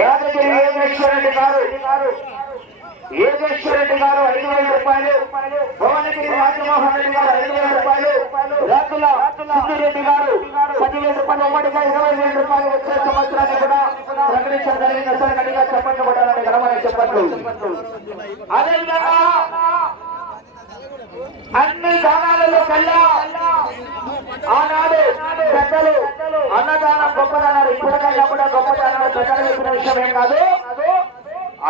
యాదగిరి యోగేశ్వరరెడ్డి గారు. యోగేశ్వరరెడ్డి గారు ఐదు వేల రూపాయలు. భువనగిరి రాజమోహన్ రెడ్డి గారు ఐదు వేల రూపాయలు. రాతుల సిద్ధిరెడ్డి గారు పదివేల రూపాయలు. ఉమ్మడిగా ఇరవై వేల రూపాయలు వచ్చే సంవత్సరాన్ని కూడా ప్రకటించడం జరిగిన సార్ గట్టిగా చెప్పండి కొట్టాలని గడమని చెప్పట్లు అదేవిధంగా అన్ని దానాలలో కల్లా ఆనాడు పెద్దలు అన్నదానం గొప్పదన్నారు. ఇప్పటికైనా కూడా గొప్పదానాలు పెద్దలు చెప్పిన విషయం ఏం కాదు?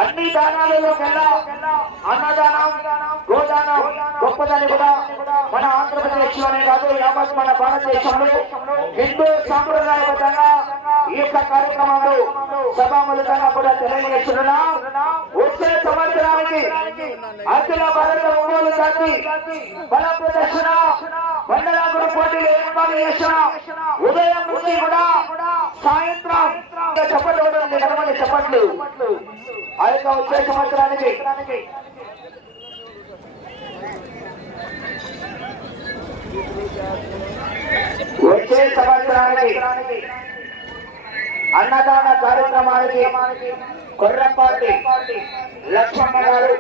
అన్ని దానాలలో కన్నా అన్నదానం గోదానం గొప్పదని కూడా మన ఆంధ్రప్రదేశ్లోనే కాదు యావత్ మన భారతదేశంలో హిందూ సాంప్రదాయబద్ధంగా ఈ యొక్క కార్యక్రమాలు సభాములుగా కూడా తెలియజేస్తున్నాం. సంవత్సరానికి అఖిల భారత ఒంగోలు జాతి బల ప్రదర్శన మండలాగుడు పోటీలు ఏర్పాటు చేసిన ఉదయం నుంచి కూడా సాయంత్రం చెప్పట్లు కనబడి చెప్పట్లు? ఆ యొక్క వచ్చే సంవత్సరానికి వచ్చే సంవత్సరానికి అన్నదాన కార్యక్రమానికి కొర్రపాటి లక్ష్మమ్మ గారు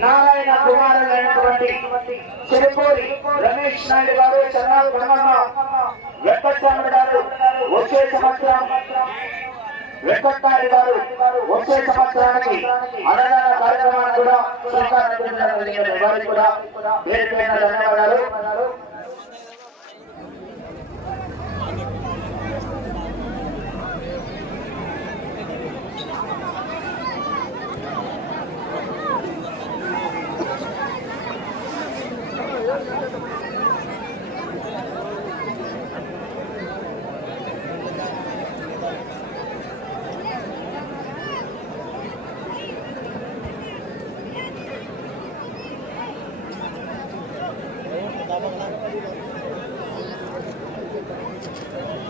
నారాయణ కుమారులు అయినటువంటి చెరుపూరి రమేష్ నాయుడు గారు చంద్రాలు కన్నమ్మ వెంకటస్వామి గారు వచ్చే సంవత్సరం వెంకటారి గారు వచ్చే సంవత్సరానికి అన్నదాన కార్యక్రమాన్ని కూడా శ్రీకారం వారికి కూడా పేరు ధన్యవాదాలు.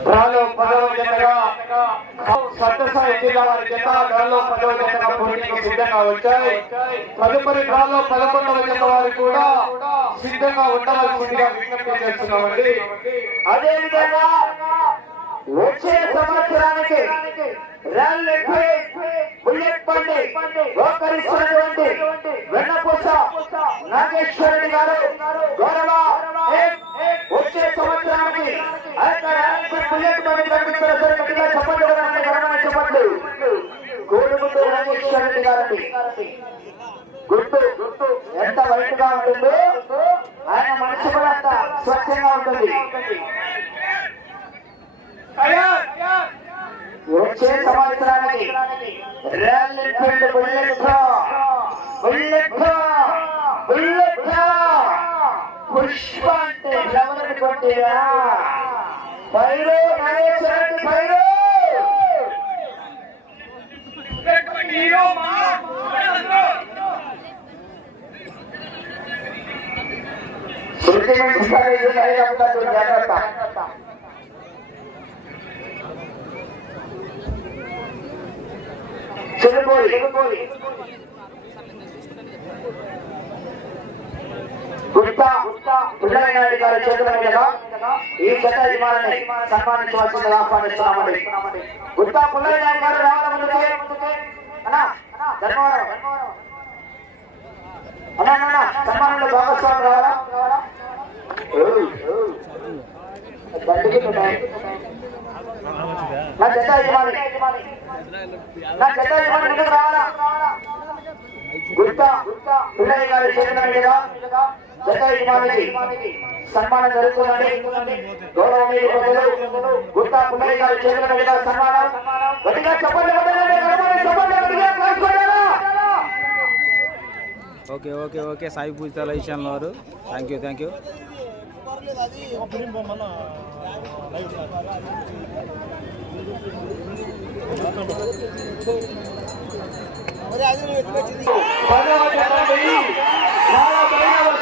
రాలో పదవ జతగా సత్యసాయి జిల్లా వారి జత పదవ జతగా పోటీకి సిద్ధంగా వచ్చాయి. తదుపరి డ్రాలో పదకొండవ జత వారు కూడా సిద్ధంగా ఉండవలసిందిగా విజ్ఞప్తి చేస్తున్నామండి. అదేవిధంగా వచ్చే సంవత్సరానికి బుల్లెట్ వెన్నపూస నాగేశ్వరుడి గారు గౌరవ వచ్చే సంవత్సరానికి ఆ యొక్క రైల్ బుల్లెట్ బండి కనిపించిన సరే గట్టిగా చెప్పండి ఎవరన్నా గౌరవమైన చెప్పండి కోడుముద్దు నాగేశ్వరుడి గారండి గుర్తు గుర్తు. ఎంత వైట్ ఉంటుందో ఆయన మనసు కూడా అంత స్వచ్ఛంగా ఉంటుంది. వచ్చే సంవత్సరానికి Royal Enfield bullet bullet bullet Pushpa అంటే ఎవరిని కొట్టిరా పైరు నాగేశ్వరండి పైరు శృతి జాగ్రత్త చెల్లిపోయి గుప్తా పిల్లలనాయుడు గారి చేతుల మీదుగా ఈ జత యజమాని సన్మానించవలసింది ఆహ్వానిస్తున్నామండి. గుప్తా పుల్లనాయుడు గారు రావాల ముందుకే? అన్నా ధన్యవాదం అన్నా అన్నా సన్మానంలో భాగస్వామి రావాలా? నా జత యజమాని నా జత యజమాని ముందుకు రావాలా? గుర్తా పుల్లయ్య గారి చేతుల మీదుగా జత యజమానికి సన్మానం జరుగుతుందండి. గౌరవనీయులు ప్రజలు గుర్తా పిల్లయ్య గారి చేతుల సన్మానం. గట్టిగా చెప్పండి? Okay okay okay. సాయి పూజితాల ఈశాన్ వారు. Thank you thank you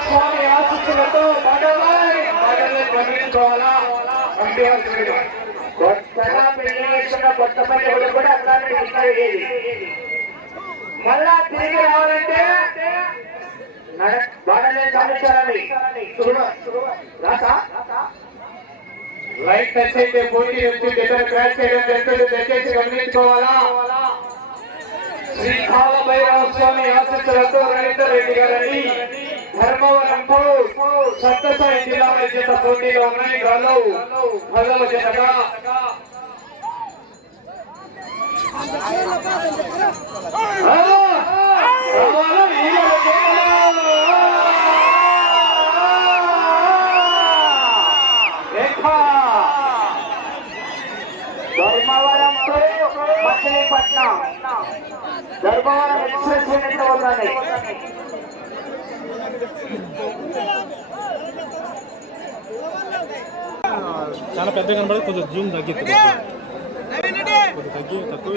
Swami పదవి పంపించాల్సింది కొత్తగా పెళ్ళి కొత్త పని కూడా అట్లానే మళ్ళా తిరిగి రావాలంటే బాగానే గమనించాలని రాసా? రైట్ టచ్ అయితే పోటీ ఎప్పుడు ఇద్దరు క్రాష్ చేయడం జరుగుతుంది దయచేసి గమనించుకోవాలా? శ్రీ కాల భైరవ స్వామి ఆశిస్తులతో రైతు రెడ్డి గారని ధర్మవరంపు సత్యసాయి జిల్లా చేత పోటీలో ఉన్నాయి గాలో పదవ జతగా ఆ! ధర్మవరం మచిలీపట్నం ధర్మవరం ఎక్స్ప్రెస్ యూనిట్ ఉన్నాయి చాలా పెద్ద కనబడి కొంచెం జూమ్ తగ్గిస్తుంది కొంచెం తగ్గి తక్కువ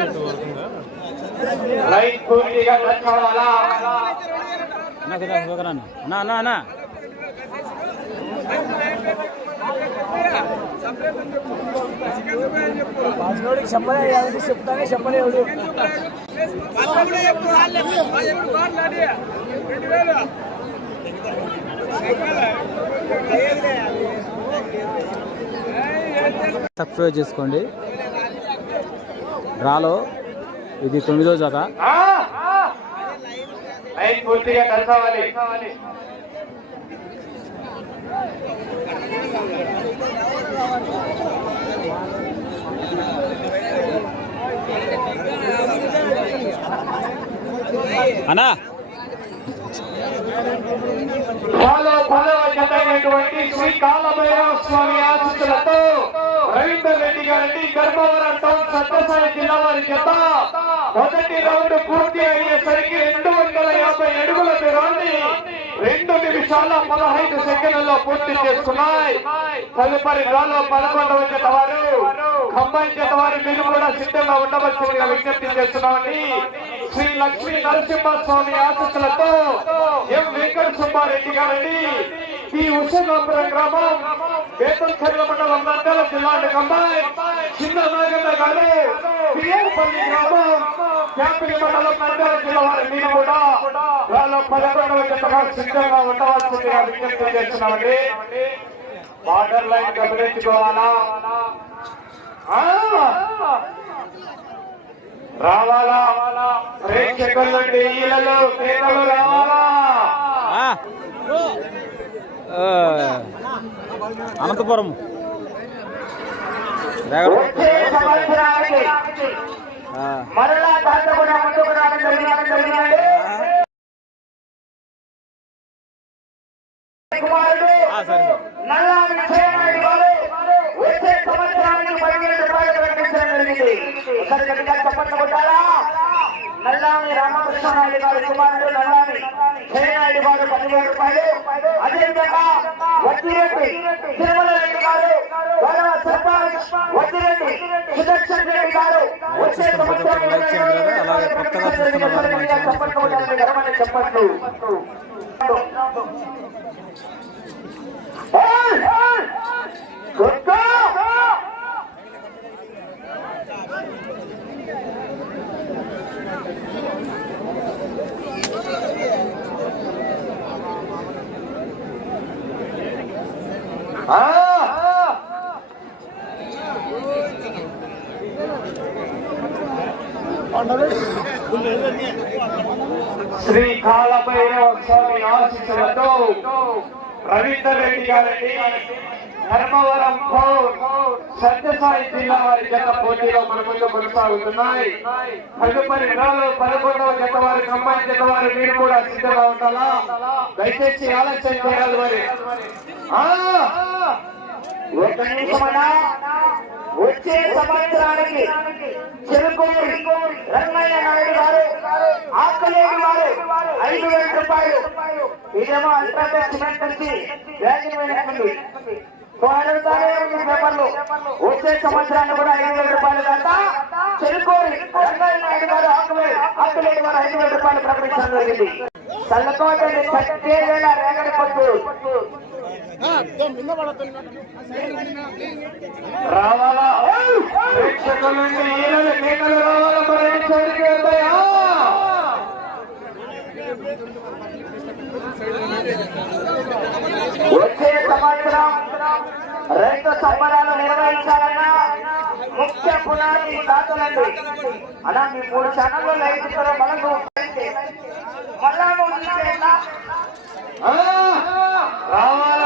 అవ్వాలా అన్నా చెప్పలే చెప్తానే చెప్పలేడు సబ్స్క్రైబ్ చేసుకోండి. డ్రాలో ఇది తొమ్మిదో జత. పూర్తిగా అన్నా. పదవ శ్రీ కాలభైరవ స్వామి ఆశీస్సులతో రవీందర్ రెడ్డి గారిని గర్భవరం టౌన్ సత్యసాయి జిల్లా వారి జత. మొదటి రౌండ్ పూర్తి అయ్యేసరికి రెండు వందల యాభై అడుగుల దూరాన్ని రెండు నిమిషాల పదహైదు సెకండ్లలో పూర్తి చేసుకున్నాయి. తదుపరి రాలో పదకొండవ జత వారు. ఖమ్మం జత వారు మీరు కూడా సిద్ధంగా ఉండవలసిందిగా విజ్ఞప్తి చేస్తున్నామని శ్రీ లక్ష్మీ నరసింహస్వామి ఆశస్సులతో ఎం వెంకట సుబ్బారెడ్డి గారండి. ఈ ఉషగాపురం గ్రామం వేతంచెర్ల మండలం నంద్యాల జిల్లా కంబాయ్ చిన్న నాగన్న గారు. పియ్యపల్లి గ్రామం క్యాంపింగ్ మండలం నంద్యాల జిల్లా వారి మీరు కూడా వాళ్ళ పదకొండవ జతగా సిద్ధంగా ఉండవలసిందిగా విజ్ఞప్తి చేస్తున్నామండి. బార్డర్ లైన్ గమనించుకోవాలా రావాలా? ప్రేక్షకుల రావాలా? అనంతపురం. వచ్చే సంవత్సరానికి ఆ, మరలా దాటకుండా ముందుకు రావడం జరిగిన జరిగినది కుమారుడు నల్లా విజయనాయుడు గారు వచ్చే సంవత్సరానికి పదివేల రూపాయలు ప్రకటించడం జరిగింది ఒకసారి గట్టిగా చప్పట్లు కొట్టాలా నల్లామి రామకృష్ణనాయుడు గారి కుమారుడు నల్లామి జయనాయుడు గారు పదివేల రూపాయలు అదేవిధంగా వడ్డీరెడ్డి తిరుమల రెడ్డి గారు గౌరవ సర్పంచ్ వడ్డీరెడ్డి సుదర్శన్ రెడ్డి గారు వచ్చే సంవత్సరం లైక్ చేయండి brother. అలాగే కొత్తగా చూస్తున్న వారు మన ఛానల్ చప్పట్లు కొట్టాలి గర్వమైన చప్పట్లు ఏయ్! ఏయ్! కొట్టు! ఆ! శ్రీ కాలభైరవ స్వామి ఆశీస్సులతో రవీందర్ రెడ్డి గారిని ధర్మవరం సత్యసాయి జిల్లా వారి జత పోటీలో మన ముందు కొనసాగుతున్నాయి. తదుపరి రాలో పదకొండవ జత వారి అమ్మాయి జత వారి మీరు కూడా సిద్ధంగా ఉండాలా? దయచేసి ఆలస్యం చేయాలి మరి. ఒక నిమిషమన్నా. వచ్చే సంవత్సరానికి చెరుకూరి రంగయ్య నాయుడు గారు ఆకలేడు గారు ఐదు వేల రూపాయలు ఇదేమో అల్ట్రాటెక్ సిమెంట్ నుంచి వ్యాజ్యమైనటువంటి ఉంది పేపర్లు వచ్చే సంవత్సరాన్ని కూడా ఐదు వేల రూపాయలు కంట చెరుకూరి రంగయ్య నాయుడు గారు ఆకలే ఆకలేడు గారు ఐదు వేల రూపాయలు ప్రకటించడం జరిగింది తల్లకోటని పట్టేవేళ రేగడి పట్టు రావాలా ప్రేక్షకుల నుండి ఈయన కేకలు రావాలా వచ్చే సంవత్సరం రైతు సంబరాలు నిర్వహించాలన్నా ముఖ్య పునాది దాతలండి అలా మీ మూడు ఛానల్లో లైవ్ ఇస్తారో మనం మళ్ళా రావాలి.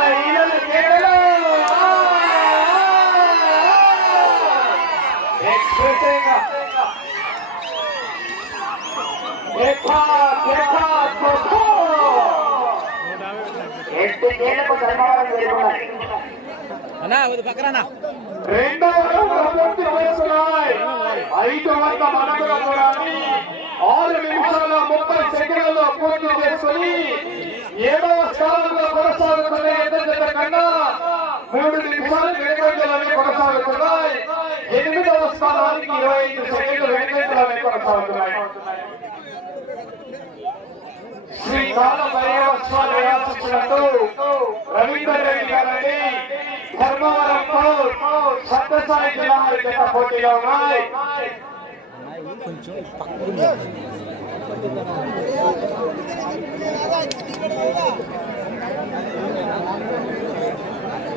అన్నా పక్కన ఐదు వందల మనకుల ఆరు నిమిషాల ముప్పై సెకండ్లలో పూర్తి చేసుకుని ఏడవ స్థానంలో కొనసాగుతున్న ఎదురు కన్నా మూడు నిమిషాలు వెనుకంజలనే కొనసాగుతున్నాయి. ఎనిమిదవ స్థానానికి ఇరవై ఐదు సెకండ్లు వెనుకంజలనే కొనసాగుతున్నాయి. శ్రీ కాల భైరవ రవీందర్ రెడ్డి ధర్మవరంతో సత్యసాయి జిల్లా వారి ఉన్నాయి కొంచెం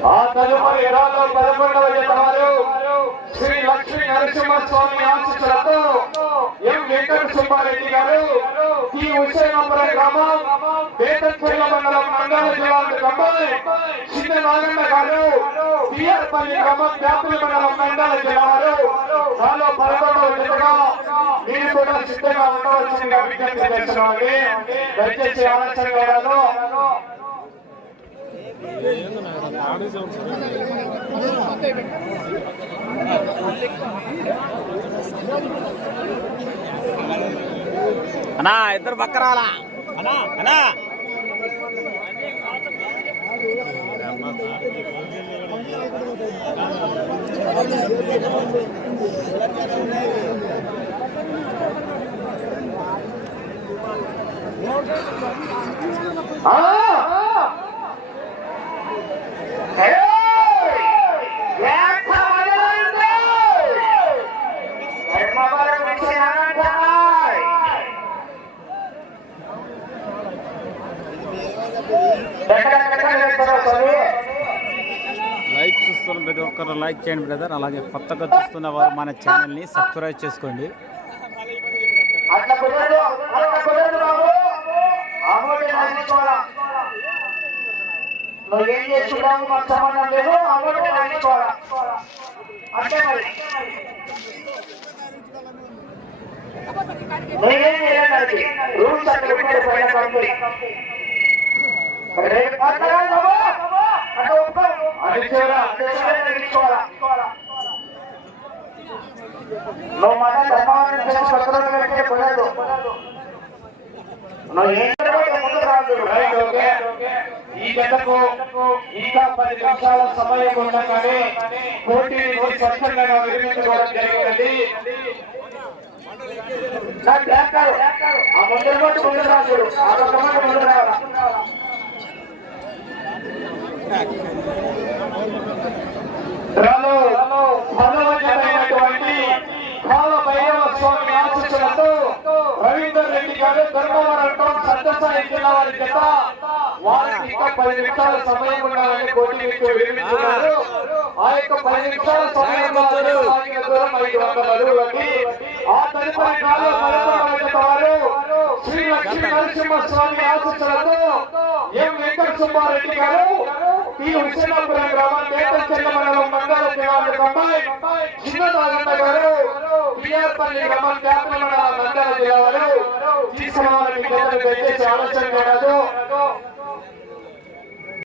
ఆ తదుపరి ఇరవై పదకొండవ జిల్లా వారు శ్రీ లక్ష్మీ నరసింహస్వామి ఆశిస్తులతో ఎం వెంకట సుబ్బారెడ్డి గారు ఈ హుసేనాపురం గ్రామం వేటచెల్ల మండలం మండల జిల్లాకు అమ్మాయి చిన్న నాగన్న గారు బిఆర్పల్లి గ్రామం వ్యాపుల మండలం మండల జిల్లా వారు నాలో పదకొండవ జతగా మీరు కూడా సిద్ధంగా ఉండవలసిందిగా విజ్ఞప్తి చేస్తున్నామండి. దయచేసి ఆలస్యం గారు ఏందో నాకు అన్నా ఇద్దరు పక్క రావాలా అన్నా. అన్నా లైక్ చూస్తున్న ప్రతి ఒక్కరు లైక్ చేయండి బ్రదర్. అలాగే కొత్తగా చూస్తున్న వారు మన ఛానల్ని సబ్స్క్రైబ్ చేసుకోండి. రూల్స్ అక్కడ కంపెనీ నువ్వు. మన చేసి పెట్టే ఏం ముందు. ఈ ఇంకా పది నిమిషాల సమయం ఉండగానే విరమించుకోవడం. ఆ మట్టు ముందు రాదు ఆ ముందు రావాలా? రాలో కాల భైరవ స్వామి ఆశీస్సులతో రవీందర్ రెడ్డి గారు ధర్మవరం టౌన్ సత్యసాయి జిల్లా వారి వారికి ఇంకా పది నిమిషాల సమయం ఉండాలని నుంచి విరమించున్నారు ఆ యొక్క పది నిమిషాల సమయంలో దూరం ఐదు వందల అడుగులకి. ఆ తదుపరి కాల పదకొండవ వారు శ్రీ లక్ష్మీ నరసింహ స్వామి ఆశీస్సులతో ఎం వెంకట సుబ్బారెడ్డి గారు ఈ హుసేనాపురం గ్రామం మేకచెల్ల మండలం మండల జిల్లాలకు అమ్మాయి చిన్నదాగన్న గారు బిఆర్పల్లి గ్రామం జాతర మండలం మండల జిల్లా వారు. తీసుకురావాలని దయచేసి ఆలోచన కాదు.